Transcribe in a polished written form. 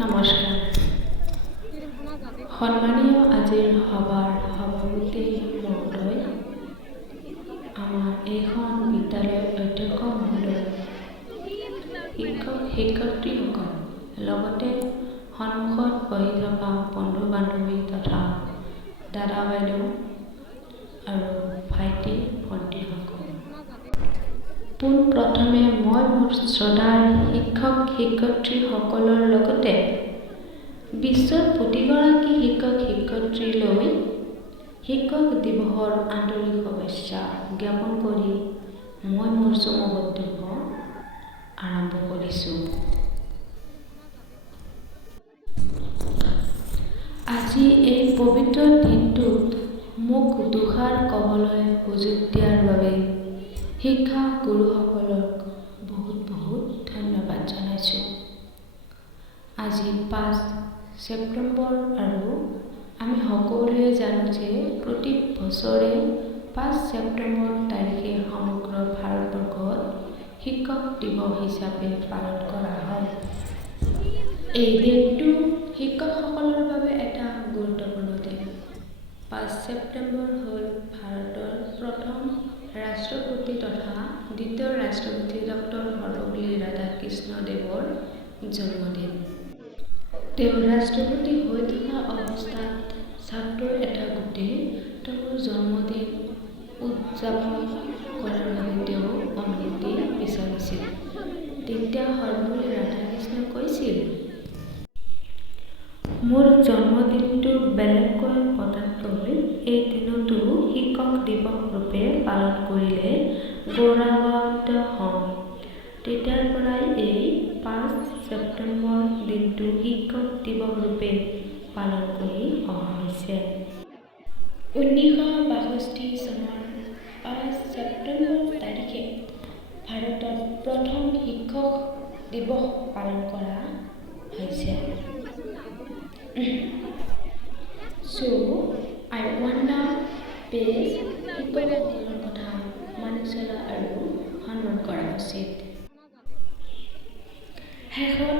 নমস্কাৰ। সন্মানীয় আজিৰ সভাৰ সভাপতি মহোদয়, আমাৰ এইখন বিদ্যালয়ৰ অধ্যক্ষ মহোদয়, শিক্ষক শিক্ষয়িত্ৰীসকল, লগতে সন্মুখত বহি থকা বন্ধু বান্ধৱী তথা দাদা বাইদেউ আৰু ভাইটি ভণ্টিসকল। পোনপ্ৰথমে মই মোৰ শ্ৰদ্ধাৰ শিক্ষক শিক্ষয়িত্ৰীসকলৰ লগতে বিশ্বৰ প্ৰতিগৰাকী শিক্ষক শিক্ষয়িত্ৰীলৈ শিক্ষক দিৱসৰ আন্তৰিক শুভেচ্ছা জ্ঞাপন কৰি মই মোৰ চমু বক্তব্য আৰম্ভ কৰিছোঁ। আজি এই পবিত্ৰ দিনটোত মোক দুষাৰ ক'বলৈ সুযোগ দিয়াৰ বাবে শিক্ষা গুৰুসকলক বহুত বহুত ধন্যবাদ জনাইছোঁ। আজি 5 ছেপ্টেম্বৰ আৰু আমি সকলোৱে জানো যে প্ৰতি বছৰে 5 ছেপ্টেম্বৰ তাৰিখে সমগ্ৰ ভাৰতবৰ্ষত শিক্ষক দিৱস হিচাপে পালন কৰা হয়। এই দিনটো শিক্ষকসকলৰ বাবে এটা গুৰুত্বপূৰ্ণ দিন। 5 ছেপ্টেম্বৰ হ'ল ভাৰতৰ প্ৰথম ৰাষ্ট্ৰপতি তথা দ্বিতীয় ৰাষ্ট্ৰপতি ডক্টৰ সৰ্বপল্লী ৰাধাকৃষ্ণদেৱৰ জন্মদিন। তেওঁ ৰাষ্ট্ৰপতি হৈ থকা অৱস্থাত ছাত্ৰৰ এটা গোটে তেওঁৰ জন্মদিন উদযাপন কৰাৰ বাবে তেওঁ অনুমতি বিচাৰিছিল। তেতিয়া সৰ্বপল্লী ৰাধাকৃষ্ণই কৈছিল, মোৰ জন্মদিনটো বেলেগকৈ পতাতকৈ এই দিনটো শিক্ষক দিৱস ৰূপে পালন কৰিলে গৌৰৱান্বিত হ'ম। তেতিয়াৰ পৰাই এই 5 ছেপ্টেম্বৰ দিনটো শিক্ষক দিৱস ৰূপে পালন কৰি অহা হৈছে। 1962 চনৰ 5 ছেপ্টেম্বৰ তাৰিখে ভাৰতত প্ৰথম শিক্ষক দিৱস পালন কৰা হৈছে। So, I wonder পেজ শিক্ষকসকলৰ কথা মানি চলা আৰু সন্মান কৰা উচিত। শেষত